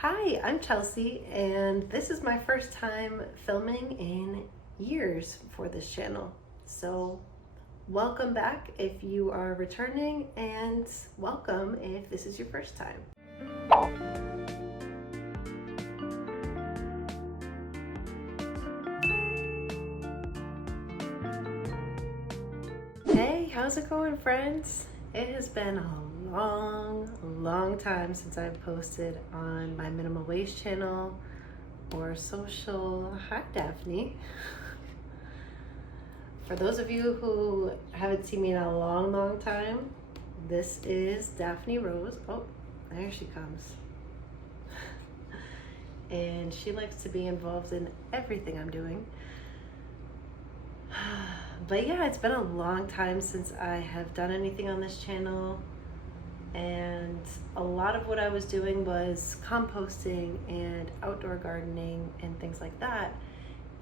Hi, I'm Chelsea, and this is my first time filming in years for this channel. So, welcome back if you are returning, and welcome if this is your first time. Hey, how's it going, friends? It has been a long time since I've posted on my Minimal Waste channel or social. Hi, Daphne. For those of you who haven't seen me in a long time, this is Daphne Rose. Oh, there she comes. And she likes to be involved in everything I'm doing. But yeah, it's been a long time since I have done anything on this channel, and a lot of what I was doing was composting and outdoor gardening and things like that.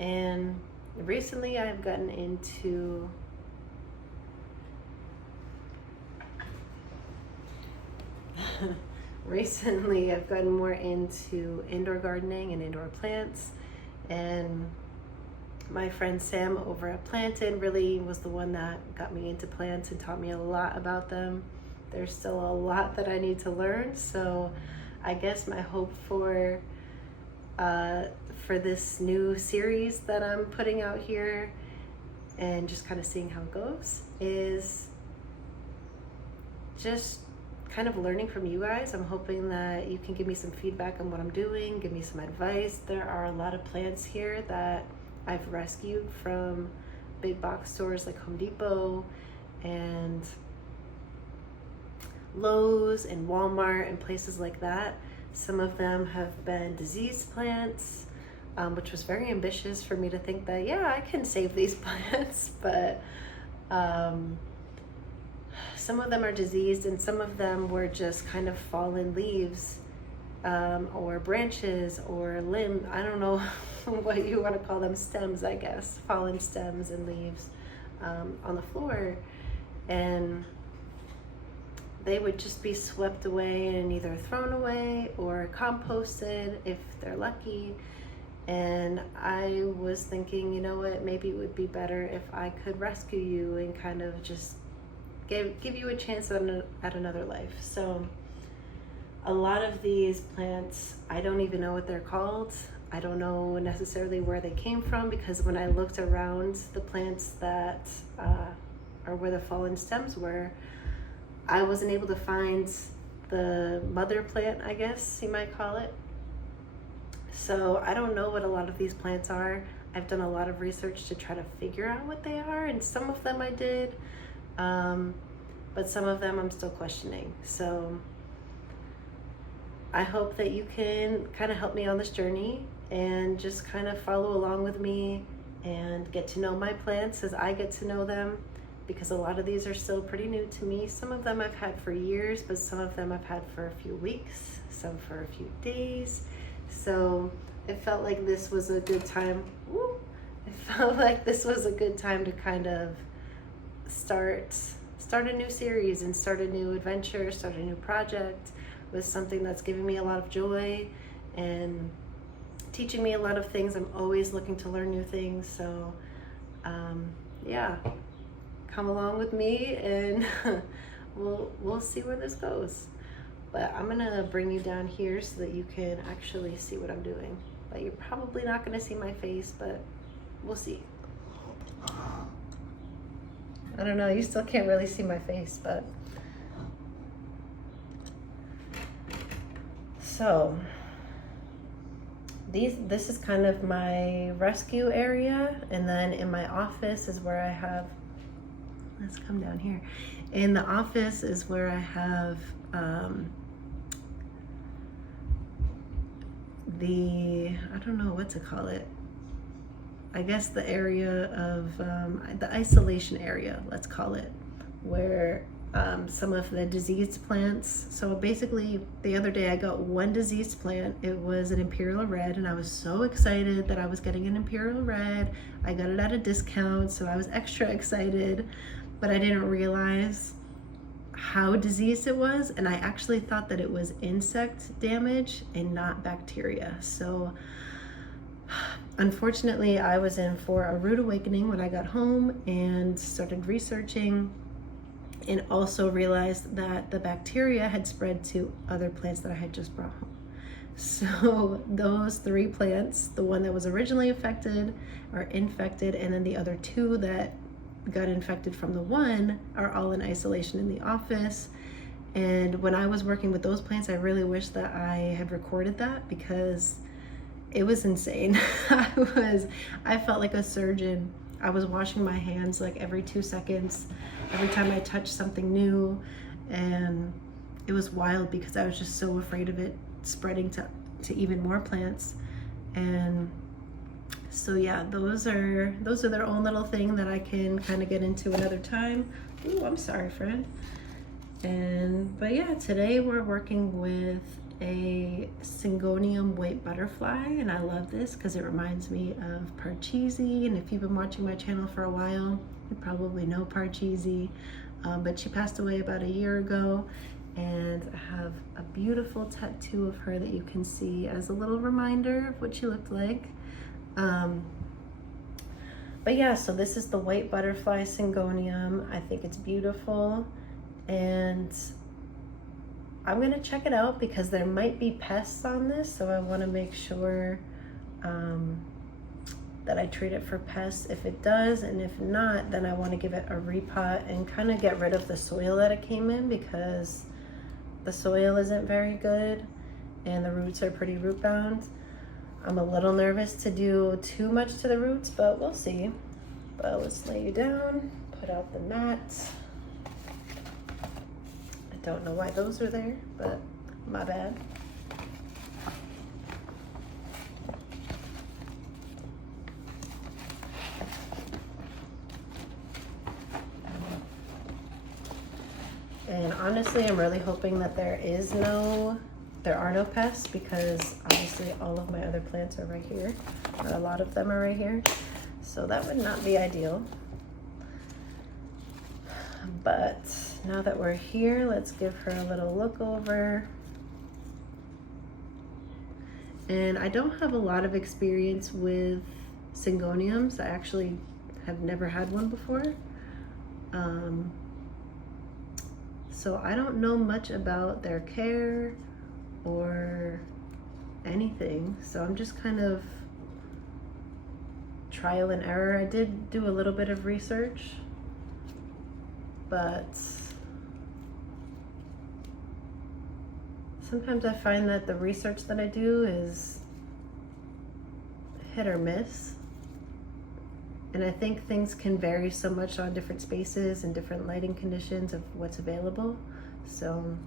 And recently I've gotten into I've gotten more into indoor gardening and indoor plants, and my friend Sam over at Planted really was the one that got me into plants and taught me a lot about them. There's still a lot that I need to learn, so I guess my hope for this new series that I'm putting out here and just kind of seeing how it goes is just kind of learning from you guys. I'm hoping that you can give me some feedback on what I'm doing, give me some advice. There are a lot of plants here that I've rescued from big box stores like Home Depot and Lowe's and Walmart and places like that. Some of them have been diseased plants, which was very ambitious for me to think that, yeah, I can save these plants, but some of them are diseased and some of them were just kind of fallen leaves or branches or limb. I don't know what you want to call them, stems, I guess, fallen stems and leaves on the floor, and they would just be swept away and either thrown away or composted if they're lucky. And I was thinking, you know what, maybe it would be better if I could rescue you and kind of just give you a chance at another life. So a lot of these plants, I don't even know what they're called. I don't know necessarily where they came from, because when I looked around the plants that are where the fallen stems were, I wasn't able to find the mother plant, I guess you might call it. So I don't know what a lot of these plants are. I've done a lot of research to try to figure out what they are, and some of them I did, but some of them I'm still questioning. So I hope that you can kind of help me on this journey and just kind of follow along with me and get to know my plants as I get to know them, because a lot of these are still pretty new to me. Some of them I've had for years, but some of them I've had for a few weeks, some for a few days. So it felt like this was a good time. It felt like this was a good time to kind of start a new series and start a new adventure, start a new project with something that's giving me a lot of joy and teaching me a lot of things. I'm always looking to learn new things. So yeah, come along with me and we'll see where this goes. But I'm gonna bring you down here so that you can actually see what I'm doing. But you're probably not gonna see my face, but we'll see. I don't know, you still can't really see my face, but so this is kind of my rescue area, and then in my office is where I have, let's come down here. In the office is where I have I don't know what to call it. I guess the area of the isolation area, let's call it, where some of the diseased plants. So basically the other day I got one diseased plant. It was an Imperial Red, and I was so excited that I was getting an Imperial Red. I got it at a discount, so I was extra excited, but I didn't realize how diseased it was, and I actually thought that it was insect damage and not bacteria. So unfortunately, I was in for a rude awakening when I got home and started researching, and also realized that the bacteria had spread to other plants that I had just brought home. So those 3 plants, the one that was originally affected or infected, and then the other 2 that got infected from the one, are all in isolation in the office. And when I was working with those plants, I really wish that I had recorded that, because it was insane. I felt like a surgeon. I was washing my hands like every 2 seconds, every time I touched something new. And it was wild because I was just so afraid of it spreading to even more plants. And so yeah, those are their own little thing that I can kind of get into another time. Ooh, I'm sorry, friend. But yeah, today we're working with a Syngonium White Butterfly, and I love this because it reminds me of Parcheesi. And if you've been watching my channel for a while, you probably know Parcheesi, but she passed away about a year ago, and I have a beautiful tattoo of her that you can see as a little reminder of what she looked like. But yeah, so this is the White Butterfly Syngonium. I think it's beautiful, and I'm gonna check it out because there might be pests on this, so I wanna make sure that I treat it for pests if it does, and if not, then I wanna give it a repot and kind of get rid of the soil that it came in, because the soil isn't very good and the roots are pretty root bound. I'm a little nervous to do too much to the roots, but we'll see. But let's lay you down, put out the mat. I don't know why those are there, but my bad. And honestly, I'm really hoping that there are no pests, because obviously all of my other plants are right here, or a lot of them are right here. So that would not be ideal. But now that we're here, let's give her a little look over. And I don't have a lot of experience with Syngoniums. I actually have never had one before. So I don't know much about their care or anything. So I'm just kind of trial and error. I did do a little bit of research, but sometimes I find that the research that I do is hit or miss. And I think things can vary so much on different spaces and different lighting conditions of what's available. So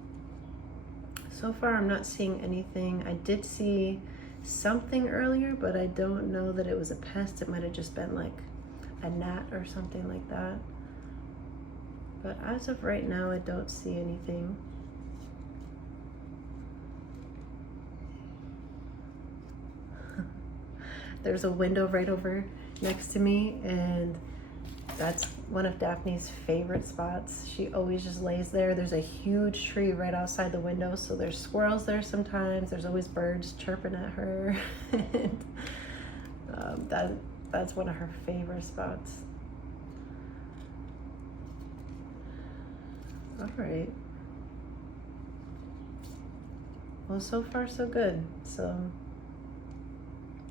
far I'm not seeing anything. I did see something earlier, but I don't know that it was a pest. It might have just been like a gnat or something like that. But as of right now, I don't see anything. There's a window right over next to me, and that's one of Daphne's favorite spots. She always just lays there. There's a huge tree right outside the window, so there's squirrels there sometimes. There's always birds chirping at her. And that's one of her favorite spots. All right. Well, so far so good. So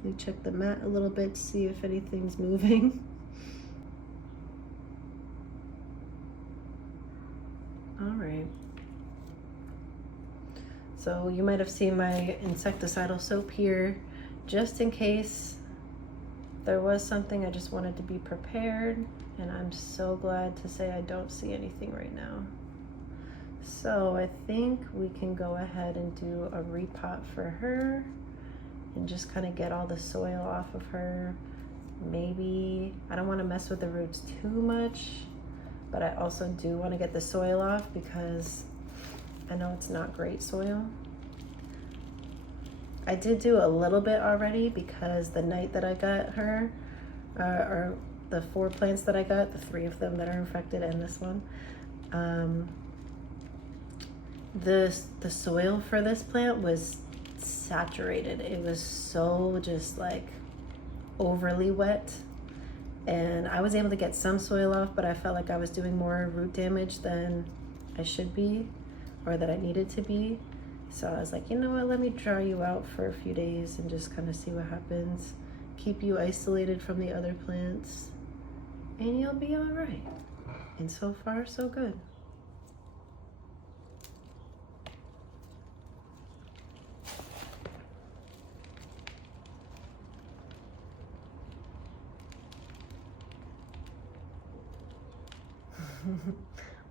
we check the mat a little bit to see if anything's moving. All right. So you might have seen my insecticidal soap here, just in case there was something. I just wanted to be prepared, and I'm so glad to say I don't see anything right now. So I think we can go ahead and do a repot for her and just kind of get all the soil off of her. Maybe, I don't want to mess with the roots too much, but I also do want to get the soil off because I know it's not great soil. I did do a little bit already because the night that I got her, or the 4 plants that I got, the 3 of them that are infected and this one, The soil for this plant was saturated. It was so just like overly wet, and I was able to get some soil off, but I felt like I was doing more root damage than I should be, or that I needed to be. So I was like, you know what, let me dry you out for a few days and just kind of see what happens. Keep you isolated from the other plants, and you'll be all right. And so far, so good.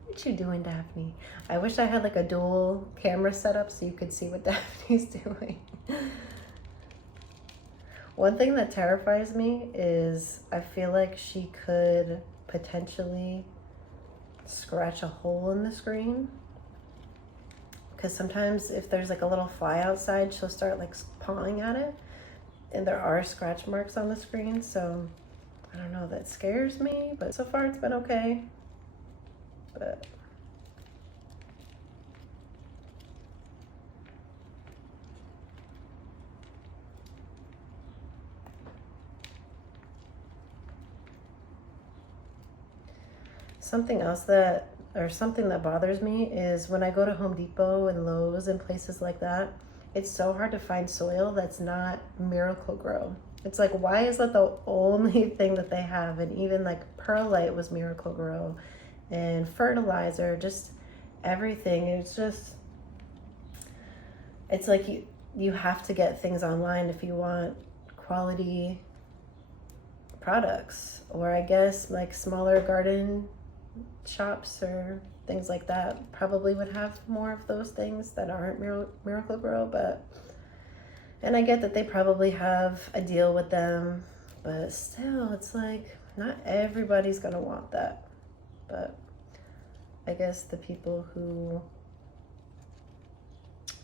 What you doing, Daphne? I wish I had like a dual camera setup so you could see what Daphne's doing. One thing that terrifies me is I feel like she could potentially scratch a hole in the screen, because sometimes if there's like a little fly outside, she'll start like pawing at it, and there are scratch marks on the screen. So I don't know, that scares me, but so far it's been okay. But something that bothers me is when I go to Home Depot and Lowe's and places like that, it's so hard to find soil that's not Miracle-Gro. It's like, why is that the only thing that they have? And even like perlite was Miracle-Gro, and fertilizer, just everything. It's like you have to get things online if you want quality products, or I guess like smaller garden shops or things like that probably would have more of those things that aren't Miracle-Gro. But, and I get that they probably have a deal with them, but still, it's like not everybody's gonna want that. But I guess the people who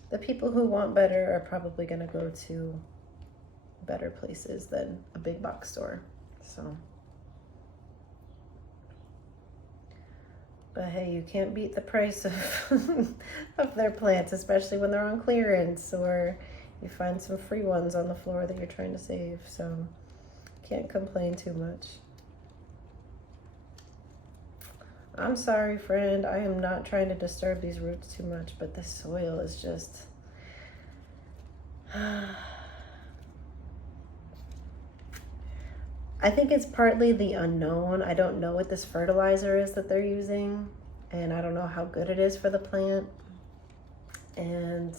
want better are probably gonna go to better places than a big box store. So, but hey, you can't beat the price of of their plants, especially when they're on clearance, or you find some free ones on the floor that you're trying to save. So can't complain too much. I'm sorry, friend. I am not trying to disturb these roots too much, but the soil is just... I think it's partly the unknown. I don't know what this fertilizer is that they're using, and I don't know how good it is for the plant. And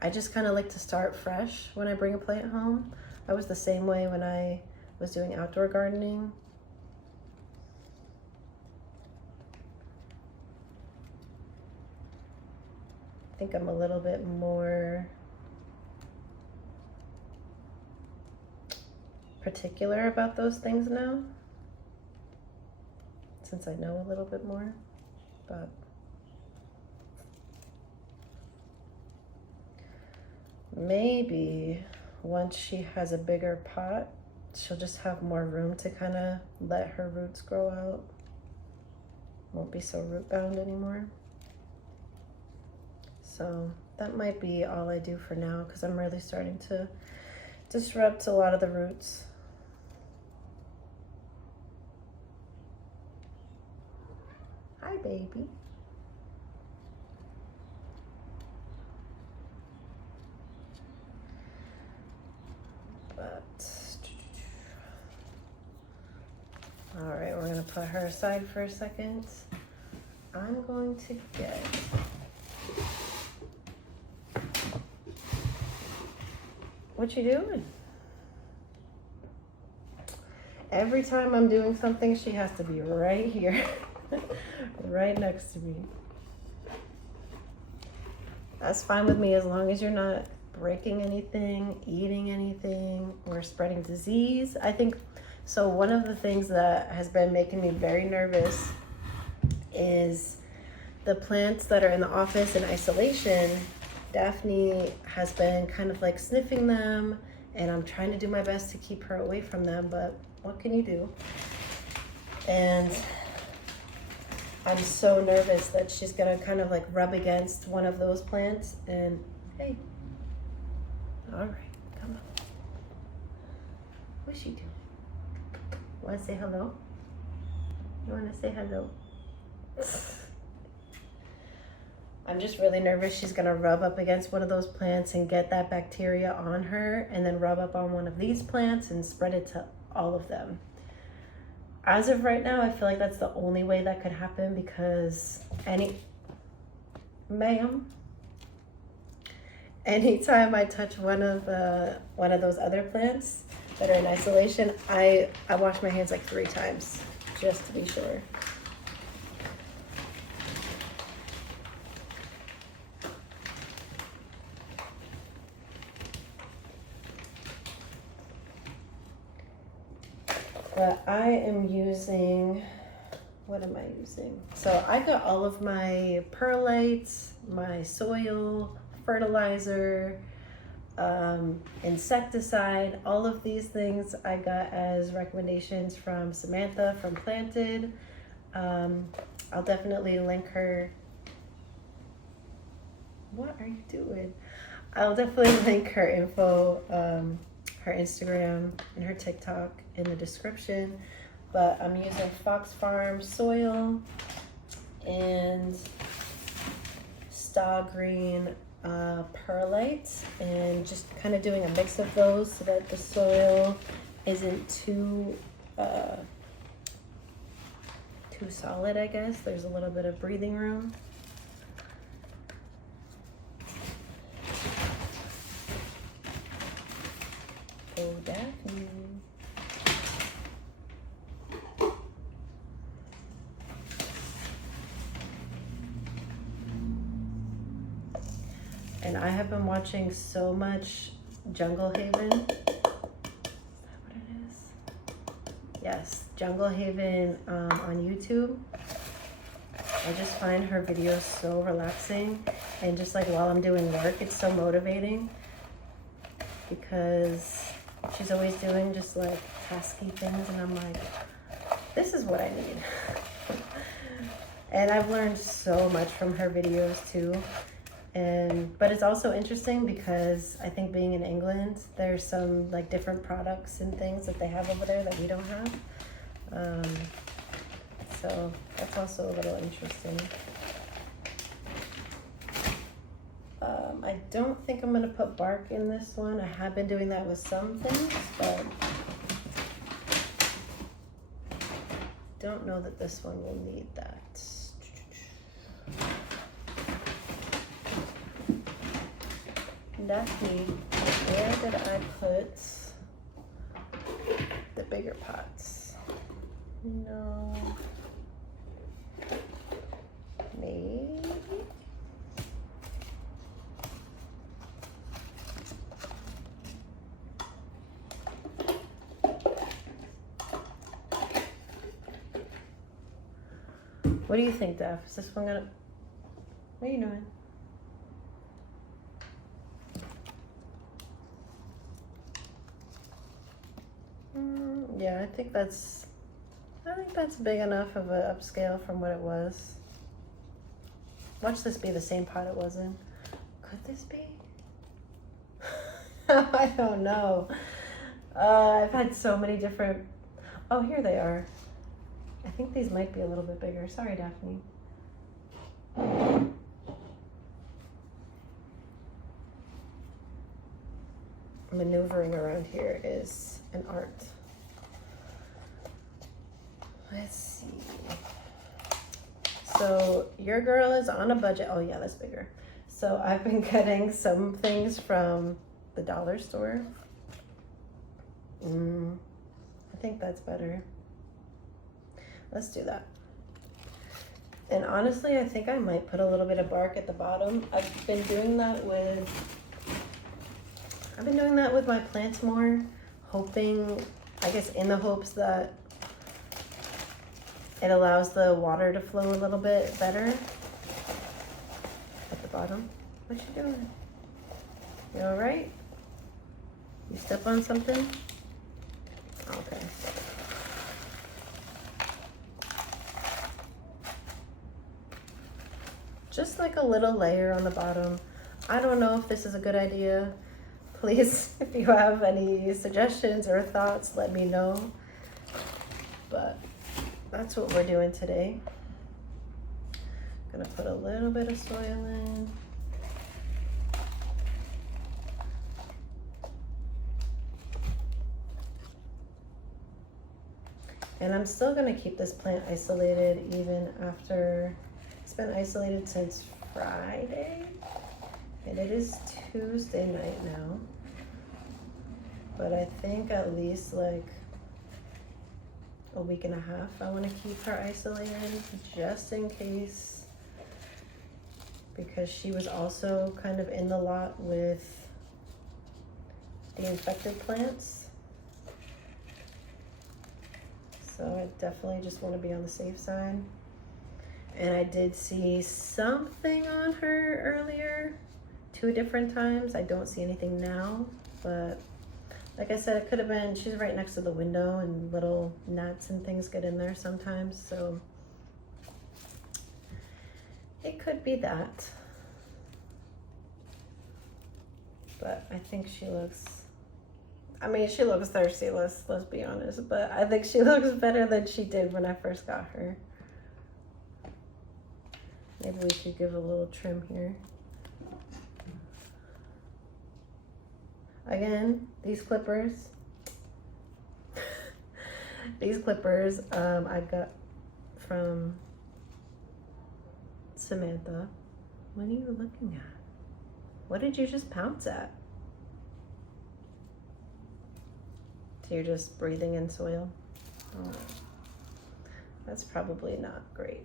I just kind of like to start fresh when I bring a plant home. I was the same way when I was doing outdoor gardening. I think I'm a little bit more particular about those things now, since I know a little bit more. But maybe once she has a bigger pot, she'll just have more room to kind of let her roots grow out. Won't be so root bound anymore. So that might be all I do for now, because I'm really starting to disrupt a lot of the roots. Hi, baby. But all right, we're gonna put her aside for a second. I'm going to get what you doing? Every time I'm doing something, she has to be right here, right next to me. That's fine with me as long as you're not breaking anything, eating anything, or spreading disease. I think, so one of the things that has been making me very nervous is the plants that are in the office in isolation. Daphne has been kind of like sniffing them, and I'm trying to do my best to keep her away from them, but what can you do? And I'm so nervous that she's gonna kind of like rub against one of those plants and, hey, all right, come on. What's she doing? Wanna say hello? You wanna say hello? I'm just really nervous she's gonna rub up against one of those plants and get that bacteria on her and then rub up on one of these plants and spread it to all of them. As of right now, I feel like that's the only way that could happen because anytime I touch one of those other plants that are in isolation, I wash my hands like 3 times just to be sure. But I am using, what am I using? So I got all of my perlites, my soil, fertilizer, insecticide, all of these things I got as recommendations from Samantha from Planted. I'll definitely link her. What are you doing? I'll definitely link her info, her Instagram and her TikTok in the description. But I'm using Fox Farm soil and Star Green perlite, and just kind of doing a mix of those so that the soil isn't too solid, I guess. There's a little bit of breathing room. Oh, Daphne. And I have been watching so much Jungle Haven. Is that what it is? Yes, Jungle Haven on YouTube. I just find her videos so relaxing, and just like while I'm doing work, it's so motivating because she's always doing just like tasky things, and I'm like, this is what I need. And I've learned so much from her videos too. But it's also interesting because I think being in England, there's some like different products and things that they have over there that we don't have. So that's also a little interesting. I don't think I'm gonna put bark in this one. I have been doing that with some things, but don't know that this one will need that. Daphne, where did I put the bigger pots? No. Maybe? What do you think, Daph? Is this one gonna... What are you doing? Yeah, I think that's big enough of an upscale from what it was. Watch this be the same pot it was in. Could this be? I don't know. I've had so many different... Oh, here they are. I think these might be a little bit bigger. Sorry, Daphne. Maneuvering around here is an art. Let's see. So your girl is on a budget. Oh yeah, that's bigger. So I've been getting some things from the dollar store. I think that's better. Let's do that. And honestly, I think I might put a little bit of bark at the bottom. I've been doing that with my plants more, hoping, I guess in the hopes that it allows the water to flow a little bit better at the bottom. What you doing? You all right? You step on something? Okay. just like a little layer on the bottom. I don't know if this is a good idea. Please, if you have any suggestions or thoughts, let me know. But that's what we're doing today. Gonna put a little bit of soil in. And I'm still gonna keep this plant isolated even after it's been isolated since Friday. And it is Tuesday night now. But I think at least like a week and a half I wanna keep her isolated just in case. Because she was also kind of in the lot with the infected plants. So I definitely just want to be on the safe side. And I did see something on her earlier, 2 different times. I don't see anything now, but like I said, it could have been, she's right next to the window and little gnats and things get in there sometimes. So it could be that. But I think she looks, I mean, she looks thirsty, let's be honest, but I think she looks better than she did when I first got her. Maybe we could give a little trim here. Again, these clippers, I got from Samantha. What are you looking at? What did you just pounce at? So you're just breathing in soil? Oh, that's probably not great.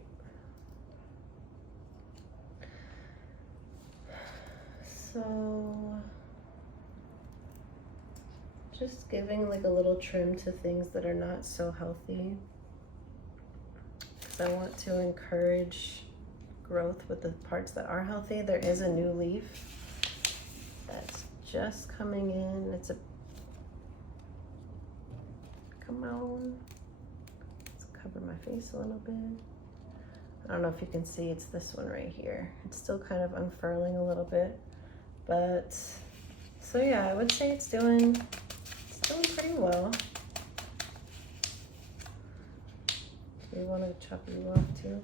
So just giving like a little trim to things that are not so healthy. Because I want to encourage growth with the parts that are healthy. There is a new leaf that's just coming in. It's a, come on. Let's cover my face a little bit. I don't know if you can see, it's this one right here. It's still kind of unfurling a little bit, but so yeah, I would say it's doing pretty well. Do you want to chop you off too?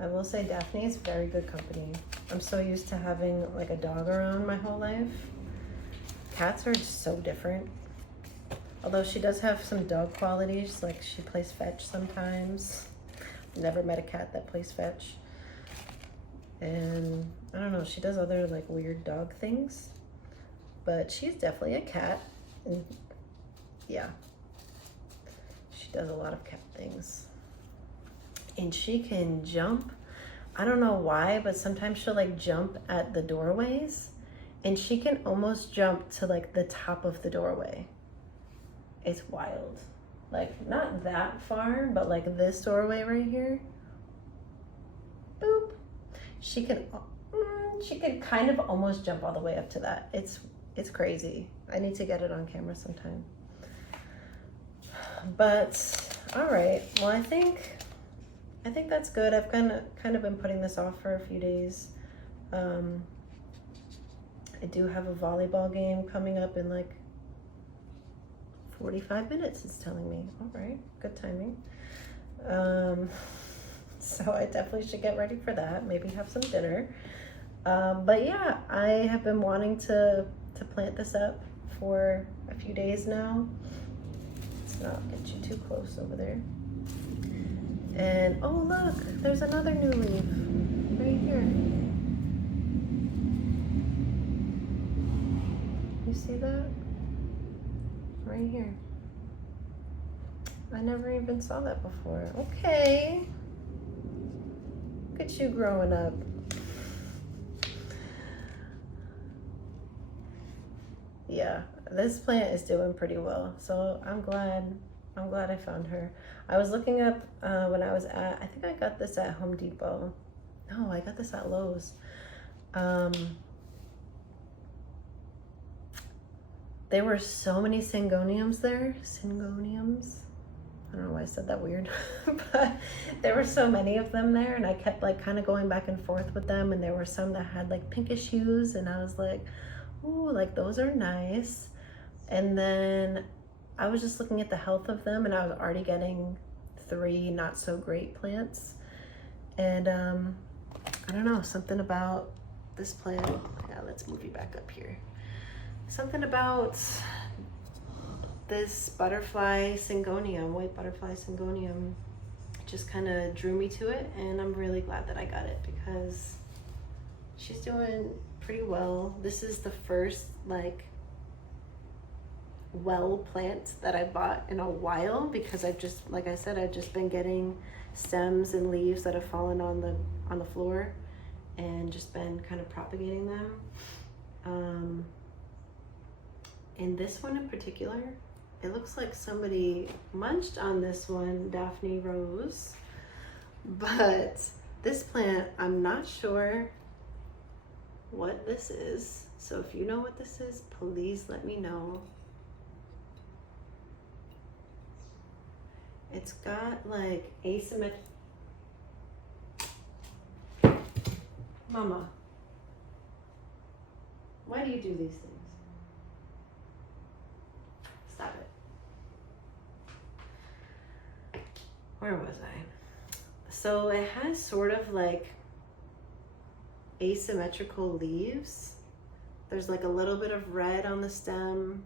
I will say Daphne is very good company. I'm so used to having like a dog around my whole life. Cats are just so different. Although she does have some dog qualities, like she plays fetch sometimes. Never met a cat that plays fetch. And I don't know, she does other like weird dog things. But she's definitely a cat. And yeah, she does a lot of cat things. And she can jump. I don't know why, but sometimes she'll like jump at the doorways and she can almost jump to like the top of the doorway. It's wild. Like not that far, but like this doorway right here. Boop. She can kind of almost jump all the way up to that. It's crazy. I need to get it on camera sometime. But all right, well, I think that's good. I've kind of been putting this off for a few days. I do have a volleyball game coming up in like 45 minutes, it's telling me. All right, good timing. So I definitely should get ready for that, maybe have some dinner. But yeah, I have been wanting to plant this up for a few days now. Let's not get you too close over there. And oh look, there's another new leaf right here. You see that? Right here. I never even saw that before. Okay. Look at you growing up. Yeah, this plant is doing pretty well. So I'm glad I found her. I was looking up when I was at, I think I got this at Home Depot. No, I got this at Lowe's. there were so many Syngoniums there. Syngoniums? I don't know why I said that weird. But there were so many of them there, and I kept like kind of going back and forth with them, and there were some that had like pinkish hues, and I was like, ooh, like those are nice. And then I was just looking at the health of them, and I was already getting 3 not so great plants. And I don't know, something about this plant. Yeah, let's move you back up here. Something about this butterfly Syngonium, white butterfly Syngonium, just kind of drew me to it, and I'm really glad that I got it because she's doing pretty well. This is the first like well plant that I bought in a while because I've just, like I said, I've just been getting stems and leaves that have fallen on the floor and just been kind of propagating them. And this one in particular, it looks like somebody munched on this one, Daphne Rose. But this plant, I'm not sure what this is. So if you know what this is, please let me know. It's got like asymmetric. Mama, why do you do these things? Stop it. Where was I? So it has sort of like asymmetrical leaves. There's like a little bit of red on the stem,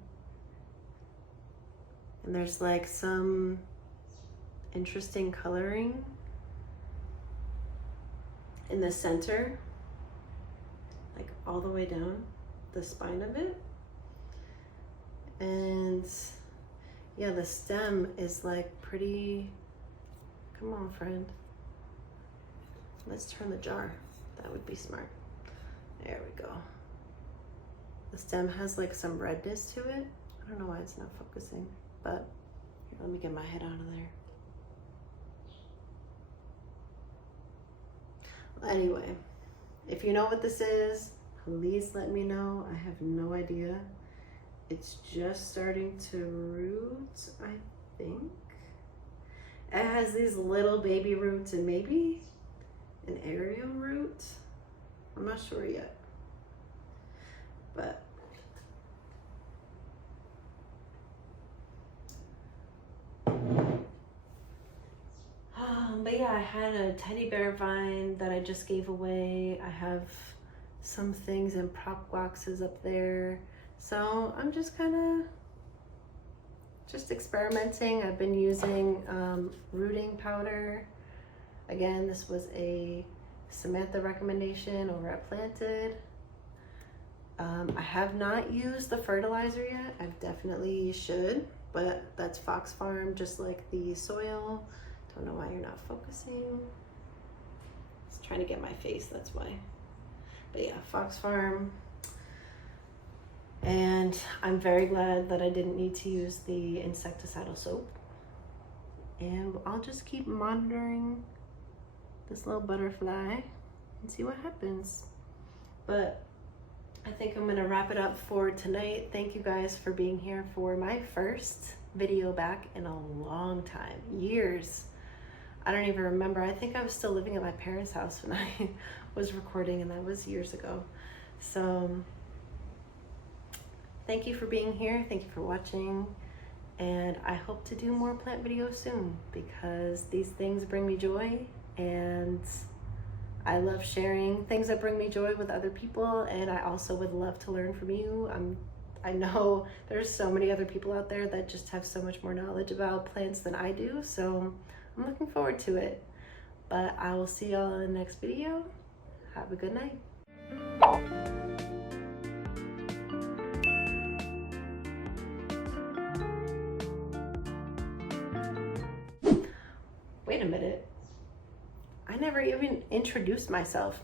and there's like some interesting coloring in the center, like all the way down the spine of it. And yeah, the stem is like pretty, come on friend, let's turn the jar, that would be smart. There we go. The stem has like some redness to it. I don't know why it's not focusing, but here, let me get my head out of there. Anyway, if you know what this is, please let me know. I have no idea. It's just starting to root, I think. It has these little baby roots and maybe an aerial root. I'm not sure yet. But yeah, I had a teddy bear vine that I just gave away. I have some things in prop boxes up there. So I'm just kind of just experimenting. I've been using rooting powder. Again, this was a Samantha recommendation over at Planted. I have not used the fertilizer yet. I definitely should, but that's Fox Farm, just like the soil. Don't know why you're not focusing. Just trying to get my face, that's why. But yeah, Fox Farm. And I'm very glad that I didn't need to use the insecticidal soap. And I'll just keep monitoring this little butterfly and see what happens. But I think I'm gonna wrap it up for tonight. Thank you guys for being here for my first video back in a long time, years. I don't even remember. I think I was still living at my parents' house when I was recording, and that was years ago. So thank you for being here. Thank you for watching. And I hope to do more plant videos soon because these things bring me joy, and I love sharing things that bring me joy with other people. And I also would love to learn from you. I know there's so many other people out there that just have so much more knowledge about plants than I do. So I'm looking forward to it. But I will see y'all in the next video. Have a good night. Wait a minute. I never even introduced myself.